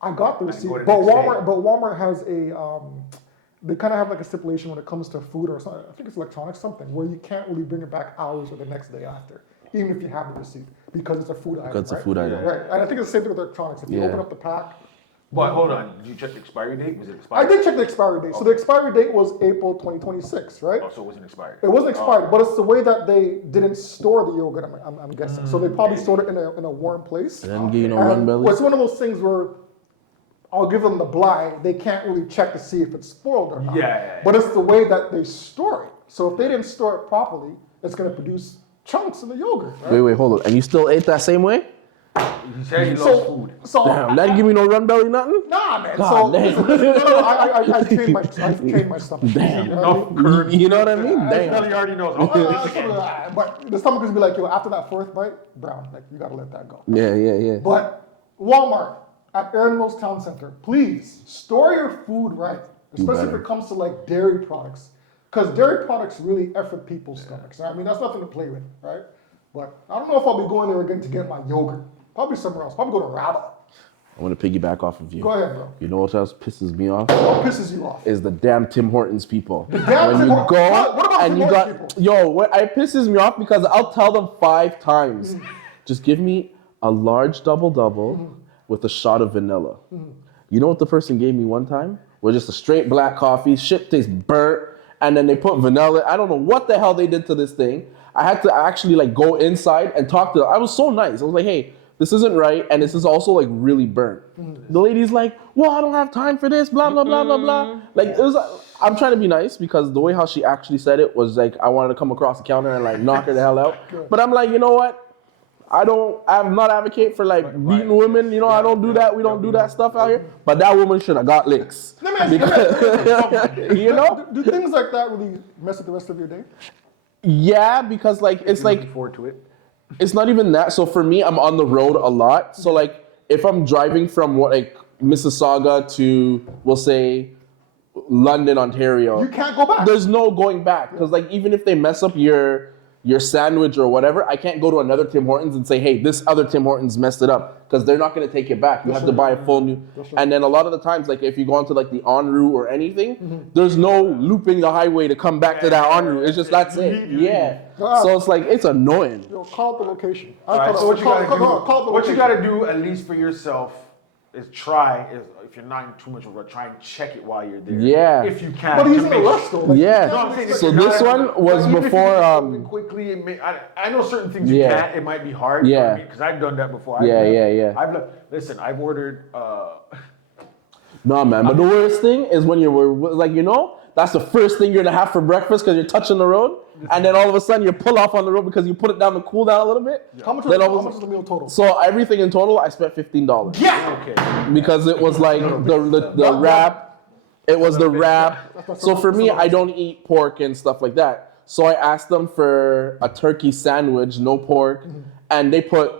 I got the receipt, go the but next day. Walmart has a they kind of have like a stipulation when it comes to food or something. I think it's electronics, something where you can't really bring it back hours or the next day after, even if you have the receipt, because it's a food item. Because it's a right? food item. Right, and I think it's the same thing with electronics. If you Yeah. open up the pack. But hold on, did you check the expiry date? Was it I expired? did check the expiry date. So the expiry date was April 2026, right? Oh, so it wasn't expired. It wasn't expired, but it's the way that they didn't store the yogurt, I'm guessing. So they probably stored it in a warm place. They didn't give you no And run belly. it's one of those things where I'll give them the blind. They can't really check to see if it's spoiled or not. Yeah. But it's the way that they store it. So if they didn't store it properly, it's going to produce chunks in the yogurt. Right? Wait, hold on. And you still ate that same way? He said he loves food. So Damn, that didn't give me no run belly, nothing? Nah, man. God so damn. I've trained my stomach. Damn. You know what I mean? No curd. You know what I mean? Belly Damn. already knows. But the stomach is be like, yo, after that fourth bite, brown, like you gotta let that go. Yeah. But Walmart at Aaron Mills Town Center, please store your food right, especially if better. it comes to like dairy products, because dairy products really F with people's stomachs. I mean, that's nothing to play with, right? But I don't know if I'll be going there again to get my yogurt. Probably somewhere else. Probably go to Rabba. I want to piggyback off of you. Go ahead, bro. You know what else pisses me off? What pisses you off? Is the damn Tim Hortons people. damn When Tim you Hortons- go what about and Tim you Hortons got, people? yo, what it pisses me off because I'll tell them 5 times, just give me a large double with a shot of vanilla. You know what the person gave me one time? Was just a straight black coffee, shit tastes burnt, and then they put vanilla. I don't know what the hell they did to this thing. I had to actually like go inside and talk to them. I was so nice. I was like, hey, this isn't right, and this is also like really burnt. The lady's like, well, I don't have time for this, blah, blah, blah, blah, blah. Like, it was, I'm trying to be nice because the way how she actually said it was like, I wanted to come across the counter and like knock her the hell out. But I'm like, you know what? I'm not advocate for like beating women, you know, I don't do that, we don't do that stuff out here. But that woman should have got licks. Let me ask you, You know? do things like that really mess with the rest of your day? Yeah, because like, it's like, Looking forward to it. it's not even that. So for me, I'm on the road a lot. So like, if I'm driving from what like Mississauga to, we'll say, London, Ontario, You can't go back. there's no going back because like even if they mess up your sandwich or whatever, I can't go to another Tim Hortons and say, hey, this other Tim Hortons messed it up, because they're not going to take it back. You have to buy a full new. And then a lot of the times, like if you go onto like the en route or anything, there's no looping the highway to come back to that en route. It's just that's it. Yeah. So it's like it's annoying. Yo, call out the location. Alright, so what you gotta do? Call out the What you location. gotta do, at least for yourself, is if you're not in too much of a rush, try and check it while you're there. Yeah. If you can. But he's to in a make rush sure- though. Like, Yeah. No, I'm saying if So you're not this in a- one was but even if you before, do something quickly, I know certain things you Yeah. can't. It might be hard. Yeah. Because I've done that before. Yeah. Listen, I've ordered. No, man. But the worst thing is when you're like, you know, that's the first thing you're gonna have for breakfast because you're touching the road, and then all of a sudden you pull off on the road because you put it down to cool down a little bit. How much Then all of a is the meal total? So everything in total, I spent $15. Yeah. Okay. Because it was like the wrap. It was the wrap. So for me, I don't eat pork and stuff like that. So I asked them for a turkey sandwich, no pork, and they put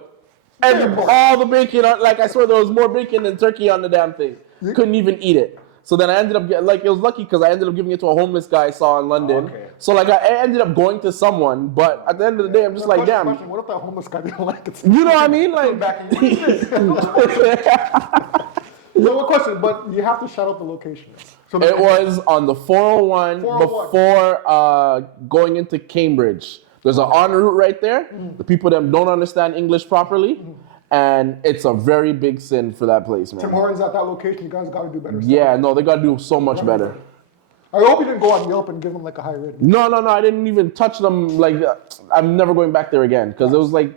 all the bacon on. Like I swear, there was more bacon than turkey on the damn thing. Couldn't even eat it. So then I ended up getting, like, it was lucky because I ended up giving it to a homeless guy I saw in London. Okay. So like I ended up going to someone, but at the end of the day, I'm just like, damn. What if that homeless guy didn't like it? You know what I mean? Like, So what question? But you have to shout out the location. So it was on the 401 before going into Cambridge. There's an en route right there. The people that don't understand English properly, and it's a very big sin for that place, man. Tim Hortons at that location. You guys got to do better. Yeah, no, they gotta do so much better. I hope you didn't go on Yelp and give them like a high rating. No, I didn't even touch them. Like, I'm never going back there again because it was like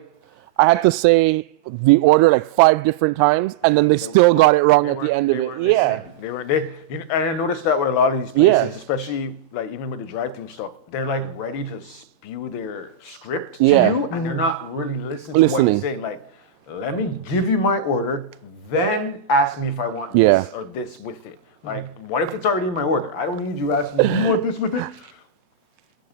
I had to say the order like 5 different times, and then they still got it wrong at the end of it. Yeah. And I noticed that with a lot of these places, Yeah. especially like even with the drive-through stuff, they're like ready to spew their script to Yeah. you, and they're not really listening to what you're saying. Like, let me give you my order, then ask me if I want this or this with it. Like, what if it's already in my order? I don't need you asking me, do you want this with it?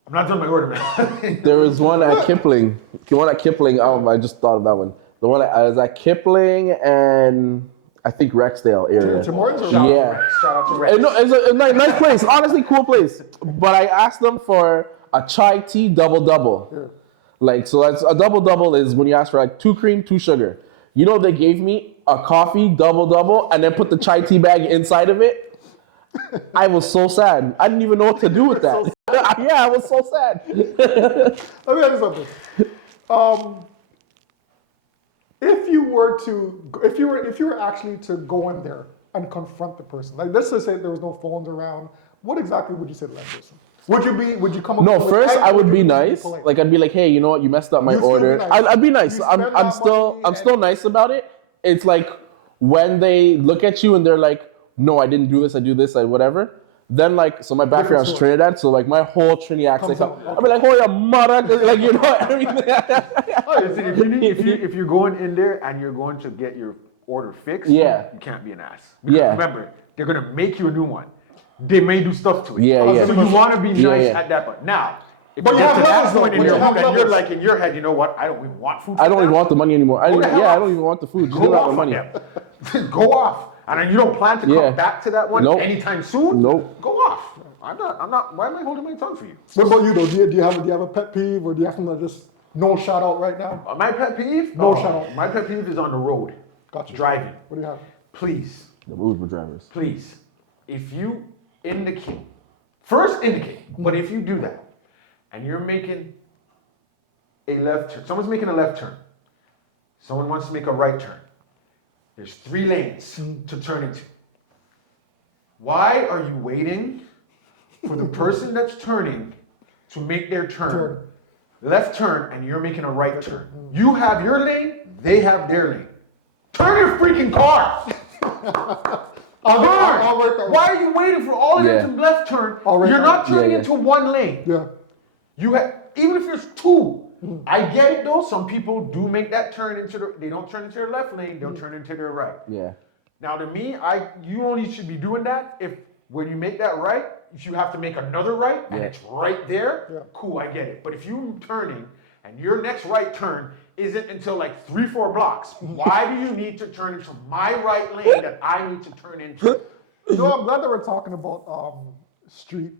I'm not done my order, man. There was one at Kipling. I just thought of that one. The one I was at Kipling and I think Rexdale area. Tim Hortons or Yeah. Shout out to Rex. No, it's a nice place. Honestly, cool place. But I asked them for a chai tea double. Like, so that's a double is when you ask for like 2 cream, 2 sugar. You know, they gave me a coffee double, and then put the chai tea bag inside of it. I was so sad. I didn't even know what to do with that. Yeah, I was so sad. Let me ask you something. If you were actually to go in there and confront the person, like let's just say there was no phones around, what exactly would you say to that person? Would you come up? No, with first I would be nice. polite? Like I'd be like, hey, you know what? You messed up my You'd still be order. nice. I'd be nice. You I'm spend that money still nice about it. It's like when they look at you and they're like, no, I didn't do this. I do this. I whatever. Then like, so my background's Trinidad, so like my whole Trinidad accent. I'll be like, oh yeah, mother, like you know everything. Listen, if you're going in there and you're going to get your order fixed, Yeah. you can't be an ass. Because Yeah. remember, they're gonna make you a new one. They may do stuff to it. Yeah. So you want to be nice Yeah. at that point. Now, if But you you get have to that levels, point though. in your But you have and you're levels. like in your head, you know what? I don't even want food. I don't even want the money anymore. I Go the hell I off. don't even want the food. Just Go give out off the on money. them. Go off. And then you don't plan to Yeah. come back to that one Nope. anytime soon? Nope. Go off. I'm not, why am I holding my tongue for you? What about you though? Do you have a pet peeve, or do you have something that just no shout out right now? My pet peeve? No shout out. My pet peeve is on the road. Gotcha. Driving. What do you have? Please, The Uber drivers. please, if you indicate, first indicate, but if you do that, and you're making a left turn, someone's making a left turn, someone wants to make a right turn, there's 3 lanes to turn into. Why are you waiting for the person that's turning to make their turn, left turn, and you're making a right turn? You have your lane, they have their lane. Turn your freaking car! I'll work that. Why are you waiting for all of them to left turn? I'll You're not turning Yeah. into one lane. Yeah. You have, even if there's 2. I get it though. Some people do make that turn they don't turn into their left lane. They'll turn into their right. Yeah. Now to me, you only should be doing that if when you make that right, you have to make another right and it's right there. Yeah. Cool, I get it. But if you're turning and your next right turn isn't until like 3-4 blocks, why do you need to turn into my right lane that I need to turn into? You know, I'm glad that we're talking about street,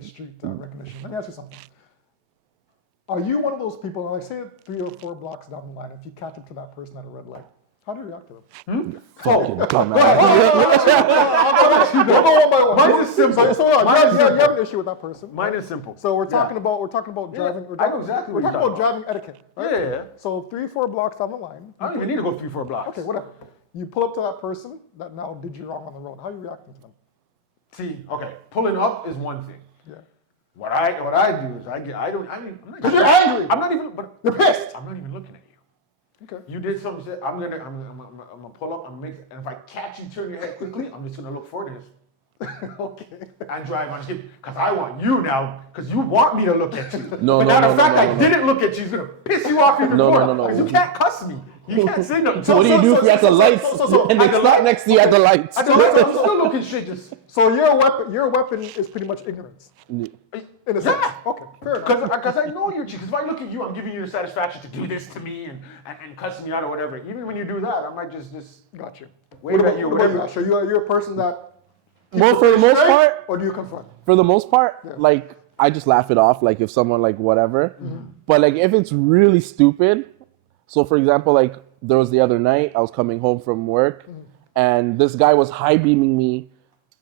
street recognition. Let me ask you something. Are you one of those people, like say 3 or 4 blocks down the line, if you catch up to that person at a red light, how do you react to them? Fucking dumbass. Mine is simple. You have an issue with that person. Mine is simple. So we're talking about driving. I know exactly We're what talking you're about driving etiquette. Right? Yeah. So 3-4 blocks down the line. I don't even need to go 3-4 blocks. Okay, whatever. You pull up to that person that now did you wrong on the road. How are you reacting to them? See, okay, pulling up is one thing. Yeah. What I do is I'm not. Because you're angry. I'm not even. But You're pissed. I'm not even looking at you. Okay. You did some shit. I'm gonna pull up. And if I catch you, turn your head quickly. I'm just gonna look for this. Okay. And drive on skip because I want you now because you want me to look at you. No, but no, now no, the fact no, I no, no. didn't look at you is gonna piss you off even No, more. no, no, no. 'Cause you can't cuss me. You can't say nothing. So what do you do if you're at the lights and they stop next to you at the lights? At the lights, I'm still looking straight. Just So your weapon is pretty much ignorance. In a sense. Okay, fair enough. because I know you're cheating. Because if I look at you, I'm giving you the satisfaction to do this to me and cuss me out or whatever. Even when you do that, I might just Got you. wave at you or What about you, whatever. Asher? You're a person that Well, for the most straight, part, or do you confront? for the most part, like I just laugh it off. Like if someone like whatever, but like if it's really stupid. So for example, like there was the other night, I was coming home from work, and this guy was high beaming me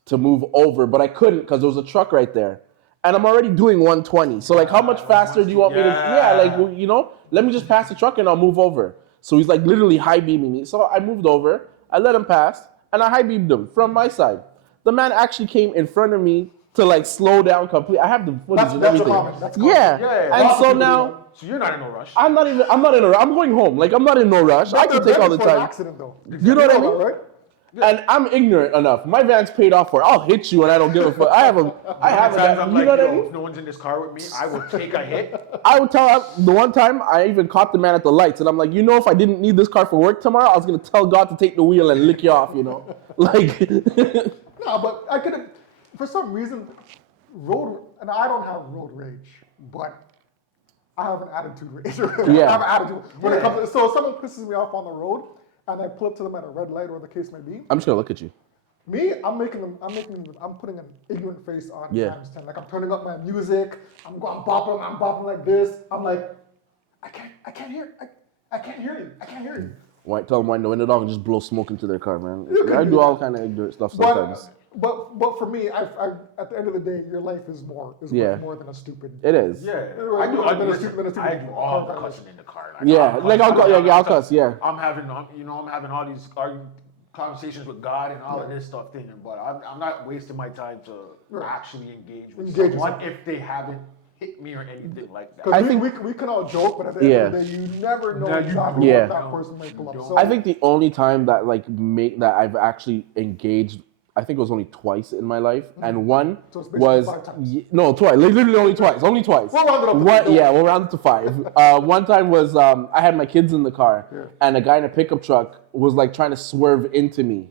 to move over, but I couldn't because there was a truck right there, and I'm already doing 120. So like, how much faster do you want me to? Yeah, like you know, let me just pass the truck and I'll move over. So he's like literally high beaming me. So I moved over, I let him pass, and I high beamed him from my side. The man actually came in front of me to like slow down completely. I have the footage and everything. That's common. Yeah. And so now So you're not in no rush. I'm not in a rush. I'm going home. Like I'm not in no rush. I can take all the For an time. accident, though. You know what I mean? Right? And I'm ignorant enough. My van's paid off for. I'll hit you and I don't give a fuck. I have a I'm you like, know what I yo, mean? if no one's in this car with me, I will take a hit. I would tell the one time I even caught the man at the lights and I'm like, you know, if I didn't need this car for work tomorrow, I was gonna tell God to take the wheel and lick you off, you know? Like No, but I could have, for some reason, and I don't have road rage, but I have an attitude rage. Yeah. I have an attitude. When it comes to, so if someone pisses me off on the road and I pull up to them at a red light or the case may be, I'm just gonna look at you. me, I'm putting an ignorant face on Yeah. times 10. Like I'm turning up my music, I'm bopping like this. I'm like, I can't hear you. I can't hear you. Tell them wind the window down and just blow smoke into their car, man. You can I do do all that. kind of ignorant stuff sometimes. But for me, at the end of the day, your life is worth more than a stupid. It is. Yeah, I I do all the car cussing in the car. I'll cuss. Yeah. I'm having all these conversations with God and all of this stuff thing, but I'm not wasting my time to actually engage with someone if they haven't hit me or anything like that. I think we can all joke, but at the end of the day, you never know exactly what that person might pull up. So I think the only time that that I've actually engaged, I think it was only twice in my life, and one was twice, literally only twice. We'll round it up. We'll round it to 5. One time was I had my kids in the car, and a guy in a pickup truck was like trying to swerve into me,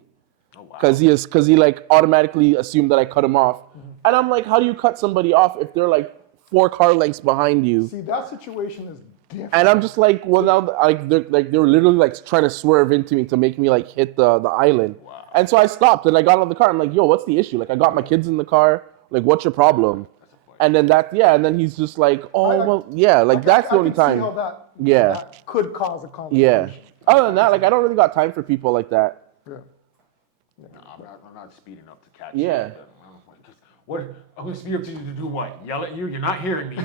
because he like automatically assumed that I cut him off, and I'm like, how do you cut somebody off if they're like 4 car lengths behind you? See, that situation is different. And I'm just like, well, now they were literally like trying to swerve into me to make me like hit the island. Wow. And so I stopped and I got out of the car. I'm like, yo, what's the issue? Like, I got my kids in the car. Like, what's your problem? And then and then he's just like, that's the only time. See how that could cause a conflict. Yeah. Other than that, like, I don't really got time for people like that. Yeah. No, I'm not speeding up to catch you. Yeah. What I'm gonna speed up to you to do what? Yell at you? You're not hearing me.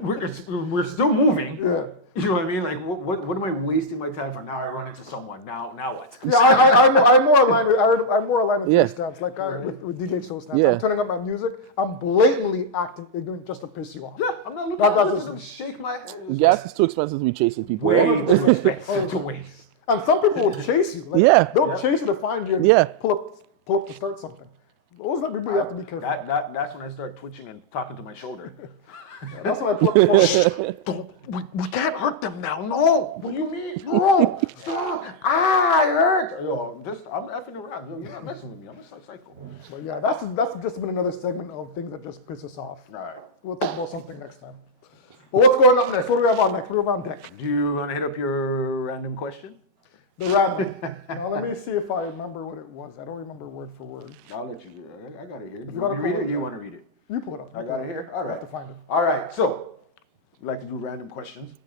we're still moving. Yeah. You know what I mean? Like what am I wasting my time for? Now I run into someone. Now what? Yeah, I'm more aligned with your stance. Like with DJ Show stance. I'm turning up my music. I'm blatantly acting ignorant just to piss you off. Yeah, I'm not looking to shake my head. Gas is too expensive to be chasing people. Way too expensive to waste. And some people will chase you. Like, they'll chase you to find you and pull up to start something. Those are people you have to be careful. That's when I start twitching and talking to my shoulder. That's when I pull up the phone. We can't hurt them now. No. What do you mean? No. Stop. I hurt. Yo, I'm effing around. Yo, you're not messing with me. I'm a psycho. But yeah, that's just been another segment of things that just piss us off. All right. We'll talk about something next time. But what's going up next? What do we have on next? What do we have on deck? Do you want to hit up your random question? The random. Now let me see if I remember what it was. I don't remember word for word. I'll let you. I got it here. You want to read it? You want to read it? You pull it up. I got it here. All right. I have to find it. All right. So, we like to do random questions.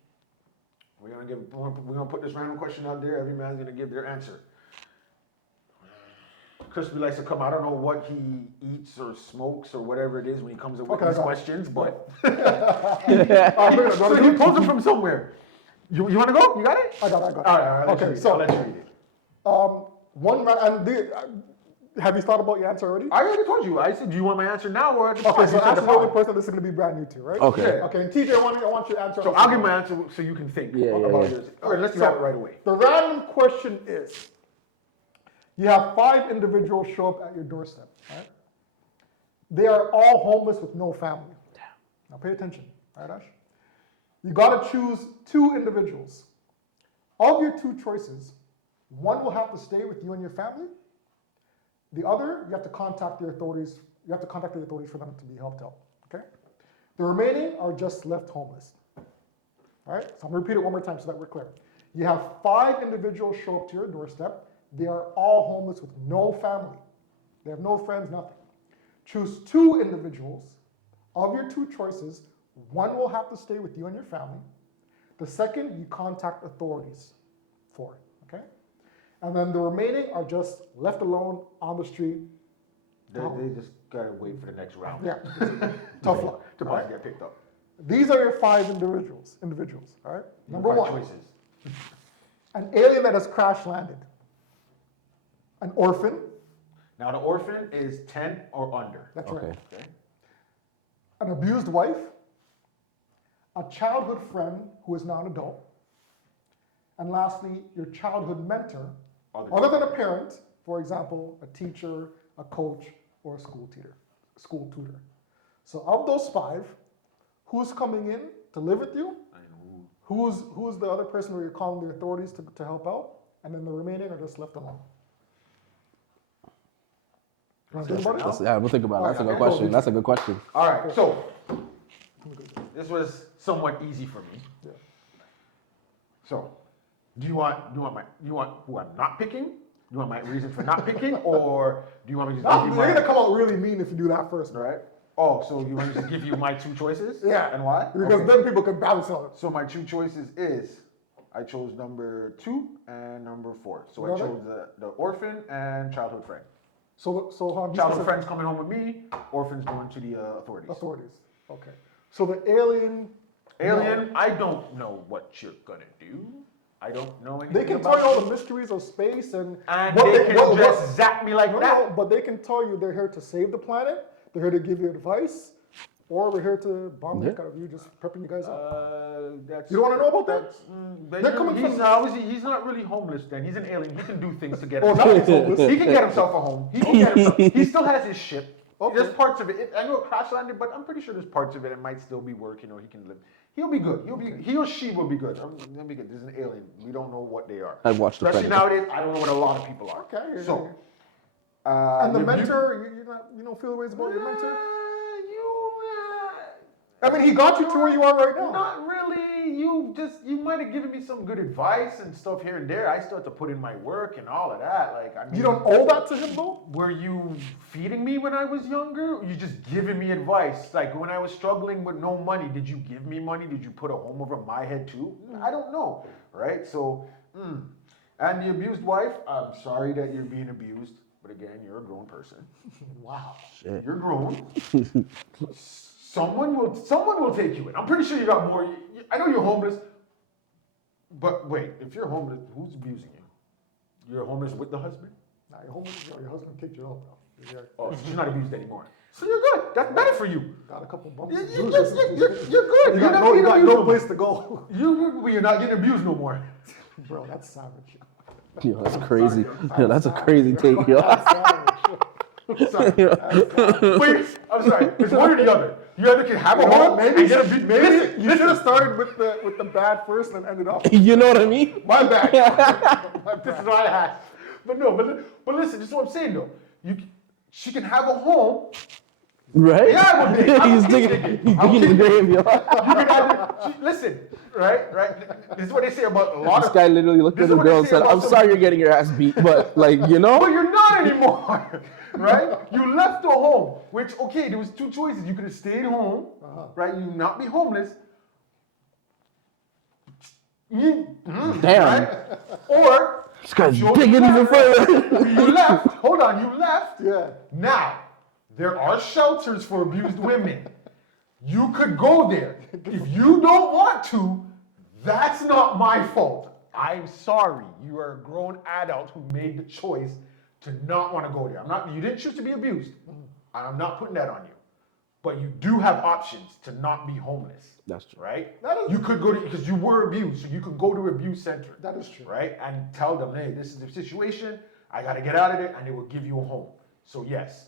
We're gonna put this random question out there. Every man's gonna give their answer. Crispy likes to come. I don't know what he eats or smokes or whatever it is when he comes up with these questions, but so he pulls them from somewhere. You want to go? You got it? I got it. All right. Okay, so I'll let you read it. Have you thought about your answer already? I already told you. I said, do you want my answer now or at the Okay, so answer the only person this is going to be brand new to, right? Okay. Okay, and TJ, I want your answer. So I'll give my answer so you can think about yours. All right, let's do that right away. The random question is, you have 5 individuals show up at your doorstep, right? They are all homeless with no family. Now pay attention, all right, Ash? You got to choose 2 individuals. Of your 2 choices, one will have to stay with you and your family. The other, you have to contact the authorities. You have to contact the authorities for them to be helped out. Okay. The remaining are just left homeless. All right. So I'm gonna repeat it one more time so that we're clear. You have 5 individuals show up to your doorstep. They are all homeless with no family. They have no friends, nothing. Choose 2 individuals. Of your 2 choices, one will have to stay with you and your family. The second, you contact authorities for it, okay? And then the remaining are just left alone on the street. They just gotta wait for the next round. Yeah, tough luck. To get picked up. These are your 5 individuals, all right? Number 1, choices. An alien that has crash landed. An orphan. Now the orphan is 10 or under. That's right. Okay. An abused wife. A childhood friend who is now an adult. And lastly, your childhood mentor, other than a parent, for example, a teacher, a coach, or a school tutor. So of those 5, who's coming in to live with you? Who's the other person where you're calling the authorities to help out? And then the remaining are just left alone. We'll think about it. That's a good question. All right, so this was somewhat easy for me. Yeah. So, do you want who I'm not picking? Do you want my reason for not picking, or do you want me to just give you You're gonna come out really mean if you do that first, right? Oh, so you want me to give you my two choices? Yeah. And why? Because Okay. then people can balance on it. So my two choices is, I chose number 2 and number 4. So I Got it. chose the orphan and childhood friend. So how Childhood friend's coming home with me. Orphan's going to the authorities. Authorities. Okay. So the alien. Alien, I don't know what you're gonna do. I don't know anything. They can about tell you all it. the mysteries of space and And they can just zap me like that. No, but they can tell you they're here to save the planet. They're here to give you advice, or we're here to bomb the heck out of you, just prepping you guys up. That's, You don't want to know about that? They're coming he's, from- obviously, he's not really homeless then. He's an alien. He can do things to get Oh, himself. now he's homeless. He can get himself a home. He can get himself. He still has his ship. Okay. There's parts of it. I know it crash landed, but I'm pretty sure there's parts of it that might still be working, or he can live. He'll be good. He or she will be good. He'll be good. This is an alien. We don't know what they are. I've watched The Especially Predator. nowadays, I don't know what a lot of people are. Okay. So, And the you- mentor, you don't feel ways about your mentor? you I mean, he got you to where you are right now. Not really. You might have given me some good advice and stuff here and there. I still have to put in my work and all of that. Like, I mean, You don't owe that to him though? were you feeding me when I was younger? Or you just giving me advice? Like when I was struggling with no money, did you give me money? Did you put a home over my head too? I don't know, right? So, and the abused wife, I'm sorry that you're being abused, but again, you're a grown person. Wow. You're grown. Someone will take you in. I'm pretty sure you got more. I know you're homeless, but wait, if you're homeless, who's abusing you? You're homeless with the husband? Nah, your husband kicked you out now. You Oh, she's not abused anymore. So you're good. That's better for you. got a couple bumps. You're, and you're, bruises. you're good. You You're got not no, getting you got abused no no place to go. You're not getting abused no more. Bro, that's savage. Yo, that's crazy. Yo, that's a crazy take, yo. That's savage. Sorry. Wait, I'm sorry. It's one or the other. You either can have a home, Maybe, and get abused. maybe you should have started with the bad first and ended up. You know what I mean? My bad. This is what I had. But no, but listen, this is what I'm saying though. She can have a home. Right? Yeah, I would dig. He's digging the grave, yo. You can either, listen, right? This is what they say about a lot This of. guy literally looked This at is the what they girl and say said, about I'm some- sorry you're getting your ass beat, but like, you But know? you're not anymore, right? You left the home, which, okay, there was two choices. You could have stayed home, right? You not be homeless. Damn. Right? Or This guy's you digging even left. further. You left. Hold on, you left. Yeah. Now, there are shelters for abused women. You could go there. If you don't want to, that's not my fault. I'm sorry. You are a grown adult who made the choice to not want to go there. You didn't choose to be abused. And I'm not putting that on you. But you do have options to not be homeless. That's true. Right? That is- You could go to, because you were abused, so you could go to an abuse center. That is true. Right? And tell them, hey, this is the situation. I got to get out of it, and they will give you a home. So yes,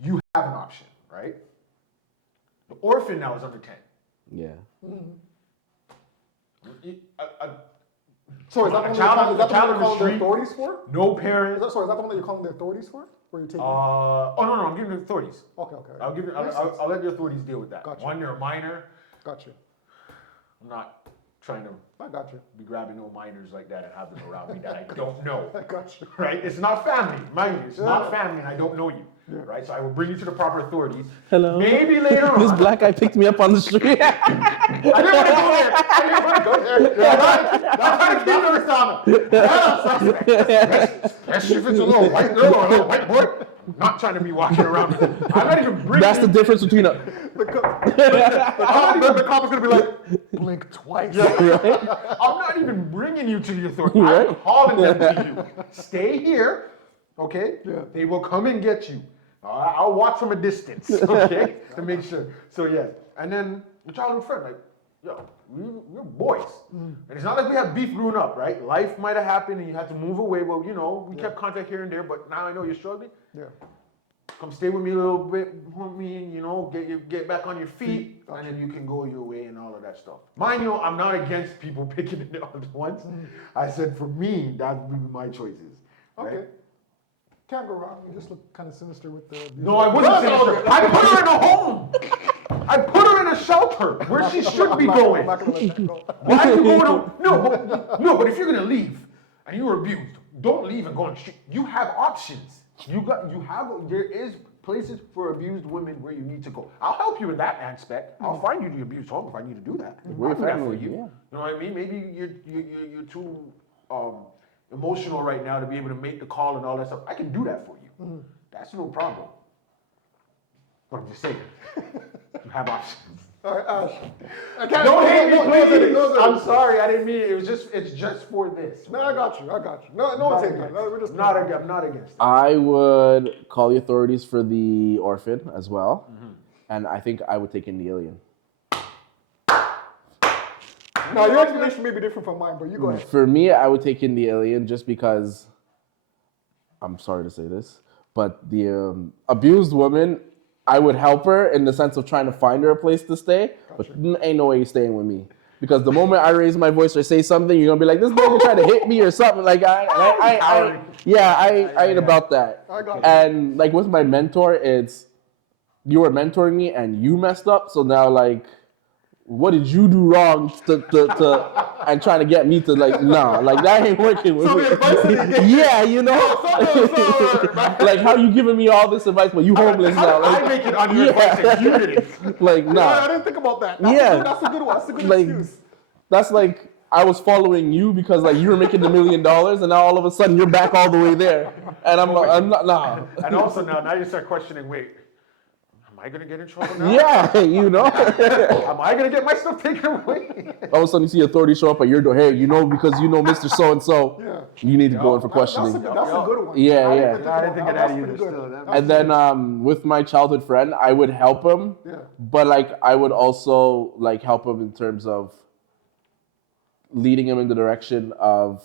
you have an option, right? The orphan now is under 10. Yeah. So is that the one A child that on you're the calling the street, authorities for? no parents. Is that the one that you're calling the authorities for? Or you're taking? Oh no, I'm giving the authorities. Okay. I'll give. Makes sense. I'll let the authorities deal with that. Gotcha. One, you're a minor. Got you. I'm not trying to I got you. be grabbing no minors like that and have them around me that I don't know. I got you. Right? It's not family, mind you. It's not Yeah. family, and I don't know you. Yeah. Right? So I will bring you to the proper authorities. Hello. Maybe later on. This black guy picked me up on the street. I didn't want to go there. I didn't want to go there. That's how to keep the persona. Especially if it's a little white girl or a little white boy. I'm not trying to be walking around. I'm not even bringing. That's the difference between a. The cop is gonna be like, blink twice. I'm not even bringing you to the authorities. Right? I'm calling them to you. Stay here, okay? Yeah. They will come and get you. I'll watch from a distance, okay, to make sure. So yes, and then the childhood friend, like, yo, we're boys, and it's not like we have beef growing up, right? Life might have happened and you had to move away. Well, you know, we kept contact here and there, but now I know you're struggling. Yeah. Come stay with me a little bit, with me, and you know, get back on your feet, and then you can go your way and all of that stuff. Mind you, I'm not against people picking it up at once. I said for me, that would be my choices. Right? Okay. Can't go wrong. You just look kind of sinister with the. No, I wasn't sinister. I put her in a home. I put her in a shelter where she should be going. I'm not gonna let that go. Why are you going to? No, but if you're gonna leave and you were abused, don't leave and go on the street. You have options. There is places for abused women where you need to go. I'll help you in that aspect. I'll find you the abused home if I need to do that. We're I'll do that family, for you. yeah. You know what I mean? Maybe you're too emotional right now to be able to make the call and all that stuff. I can do that for you. That's no problem. But I'm just saying, you have options. All right, Ash. Don't hate me, please. No, I'm sorry, I didn't mean it. It's just for this. No, I got you. No one's hating. We're just I'm not against it. I would call the authorities for the orphan as well, and I think I would take in the alien. Now, your explanation may be different from mine, but you go ahead. For me, I would take in the alien just because, I'm sorry to say this, but the abused woman, I would help her in the sense of trying to find her a place to stay, but ain't no way you're staying with me. Because the moment I raise my voice or say something, you're gonna be like, this nigga trying to hit me or something. Like, I ain't about that. I got you. And like with my mentor, it's, you were mentoring me and you messed up, so now like, what did you do wrong to and trying to get me to like, nah, like that ain't working with me. the advice that he gave Yeah, you know? Like, how you giving me all this advice, but you homeless now? Like, I make it on your advice and you didn't. like, nah. I didn't think about that. Yeah. That's a good one. That's a good Like, excuse. that's like, I was following you because like you were making $1 million and now all of a sudden you're back all the way there. And I'm not, nah. And also now you start questioning, wait, am I gonna get in trouble now? Yeah, you know? Am I gonna get my stuff taken away? All of a sudden you see authorities show up at your door. Hey, you know, because you know Mr. So-and-so, you need to go in for questioning. That's a good one. Yeah, I yeah. didn't think of that That's either pretty good. still. And then with my childhood friend, I would help him, but like I would also like help him in terms of leading him in the direction of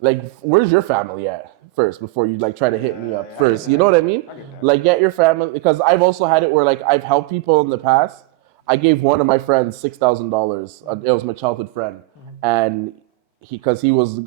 like, where's your family at first before you like try to hit me up first? You know what I mean? Like, get your family, because I've also had it where like I've helped people in the past. I gave one of my friends $6,000. It was my childhood friend, and because he was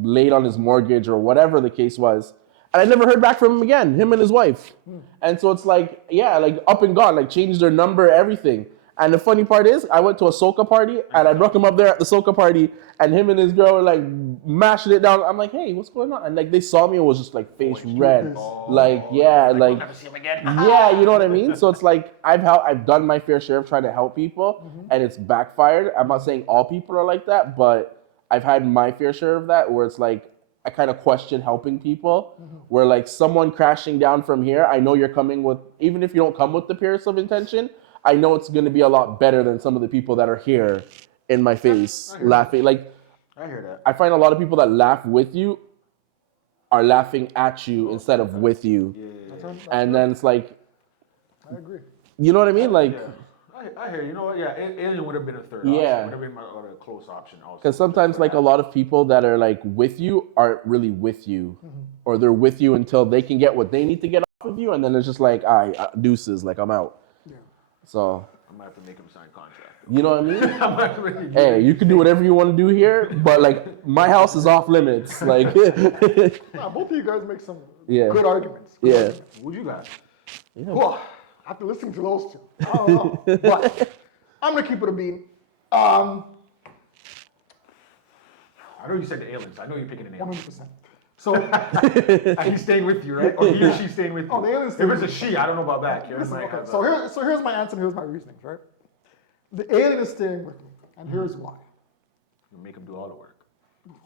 late on his mortgage or whatever the case was, and I never heard back from him again. Him and his wife, and so it's like, yeah, like up and gone, like changed their number, everything. And the funny part is, I went to a soca party and I brought him up there at the soca party, and him and his girl were like mashing it down. I'm like, hey, what's going on? And like they saw me, it was just like face red, like yeah, like Never see him again. yeah, you know what I mean. So it's like I've done my fair share of trying to help people, and it's backfired. I'm not saying all people are like that, but I've had my fair share of that where it's like I kind of question helping people. Where like someone crashing down from here, I know you're coming with, even if you don't come with the purest of intention, I know it's going to be a lot better than some of the people that are here in my face laughing. Like, I hear that. I find a lot of people that laugh with you are laughing at you instead of with you. And then it's like, I agree. you know what I mean? Like, I hear you. You know what? Yeah, Alien would have been a third Yeah. option. Would have been my other close option also. because sometimes like a lot of people that are like with you aren't really with you, or they're with you until they can get what they need to get off of you, and then it's just like, all right, deuces, like I'm out. So, I'm gonna have to make him sign a contract. you know what I mean? I'm gonna have to make him Hey, you can do whatever you want to do here, but like my house is off limits. Like, Nah, both of you guys make some Yeah. good arguments. yeah. What you got? Well, after listening to those two, I don't know. But I'm going to keep it a bean. I know you said the aliens. I know you're picking an alien. 100%. So, And he's staying with you, right? Or he or she's staying with you? Oh, the alien's If staying it's a with she, I don't know about that. Karen listen, might okay, have so here's my answer and here's my reasonings, right? The alien is staying with me, and here's why. You make him do all the work.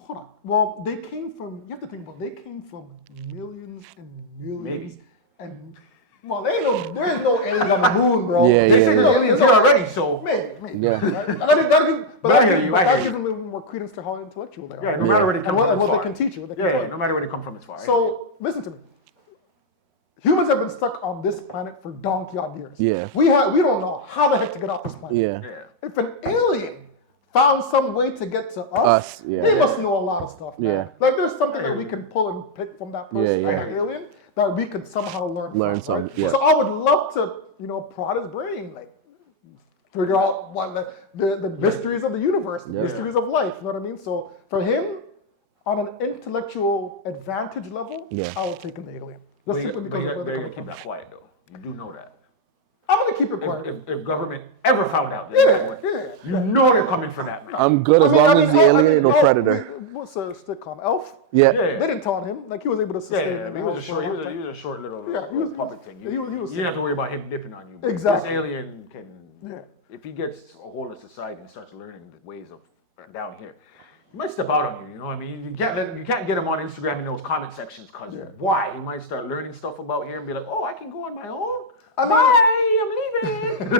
Hold on. Well, they came from, you have to think about, they came from millions and millions. Maybe. And, well, there is no aliens on the moon, bro. Yeah, They yeah, say yeah. the aliens here already, so. Maybe. Yeah. Right? And that I hear you, that gives them more credence to how intellectual they are. Yeah, no matter where they come and from. what it's they far. can teach you, what they can Yeah, tell yeah, you. no matter where they come from, it's far. So, listen to me. Humans have been stuck on this planet for donkey odd years. Yeah. We don't know how the heck to get off this planet. Yeah. Yeah. If an alien found some way to get to us, yeah. they must know a lot of stuff, man. Yeah. Like there's something that we can pull and pick from that person, Yeah, yeah. that alien, that we could somehow learn from. Some, right? yeah. So I would love to, prod his brain, like figure out what the mysteries of the universe, the mysteries of life, you know what I mean? So for him, on an intellectual advantage level, Yeah. I would take him the alien. Just simply because of where they're they're gonna coming keep from. that quiet though. You do know that. I'm gonna keep it quiet. If government ever found out, that you know they're coming for that, man. I'm good as long as the alien ain't no predator. What's a sitcom? Elf? Yeah. They didn't taunt him. Like he was able to sustain. He was a short. He was a short little puppet thing. He was You didn't have to worry about him nipping on you. Exactly. This alien can. If he gets a hold of society and starts learning the ways of down here, he might step out on you. You know what I mean? You can't get him on Instagram in those comment sections because why? He might start learning stuff about here and be like, oh, I can go on my own. Bye, I'm leaving.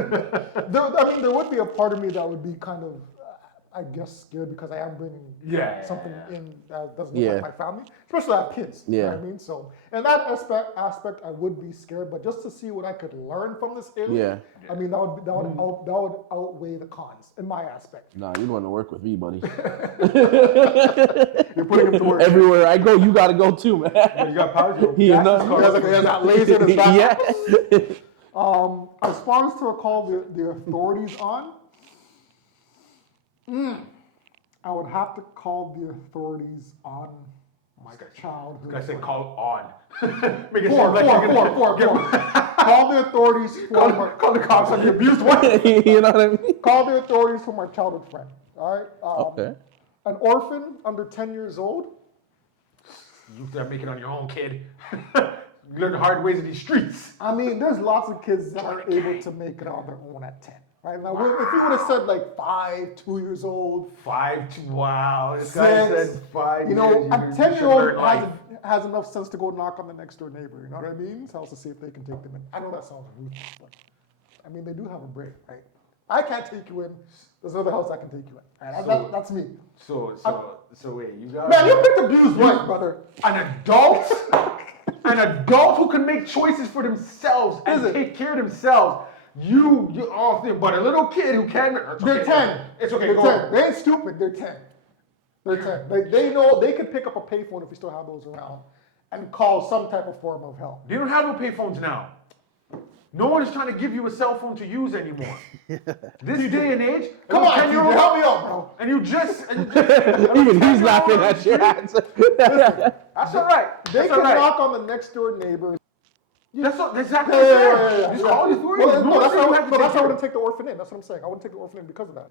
There would be a part of me that would be kind of, I guess, scared because I am bringing something in that doesn't look like my family, especially I have kids. You know what I mean? So, in that aspect, I would be scared. But just to see what I could learn from this alien, I mean, that would outweigh the cons in my aspect. Nah, you want to work with me, buddy. You're putting him to work. Everywhere I go, you got to go too, man. You got powers. He has that laser in his back. Yeah. As far as to call the authorities on, I would have to call the authorities on my childhood. I said call on. Make it Four. Call the authorities for call the cops on the abused one. You know what I mean? Call the authorities for my childhood friend. All right. Okay. An orphan under 10 years old. You gotta make it on your own, kid. Learn the hard ways of these streets. I mean, there's lots of kids that are able to make it on their own at 10. Right now, if you would have said like 5, 2 years old, 5, 2, wow. This 6, guy said 5. You know, a 10-year-old has enough sense to go knock on the next door neighbor. You know what I mean? So to see if they can take them in. I know that sounds ruthless, but I mean, they do have a brain, right? I can't take you in. There's another house I can take you in. Right? That's me. So wait, you got man, you picked abused wife, brother. An adult who can make choices for themselves and take care of themselves. You all think, but a little kid who can. They're 10. It's okay. They're 10. They ain't stupid. They're 10. They're 10. They know they can pick up a payphone if we still have those around and call some type of form of help. They don't have no payphones now. No one is trying to give you a cell phone to use anymore. This day and age, come on, TJ, help me out, bro. And you just even he's laughing at your answer. That's all right. They can knock on the next door neighbor. That's exactly what I'm saying. Just call the authorities. That's why I wouldn't take the orphan in. That's what I'm saying. I wouldn't take the orphan in because of that.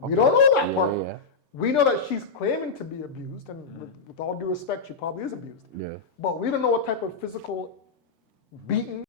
We don't know that part. Yeah. We know that she's claiming to be abused, and with all due respect, she probably is abused. Yeah. But we don't know what type of physical beating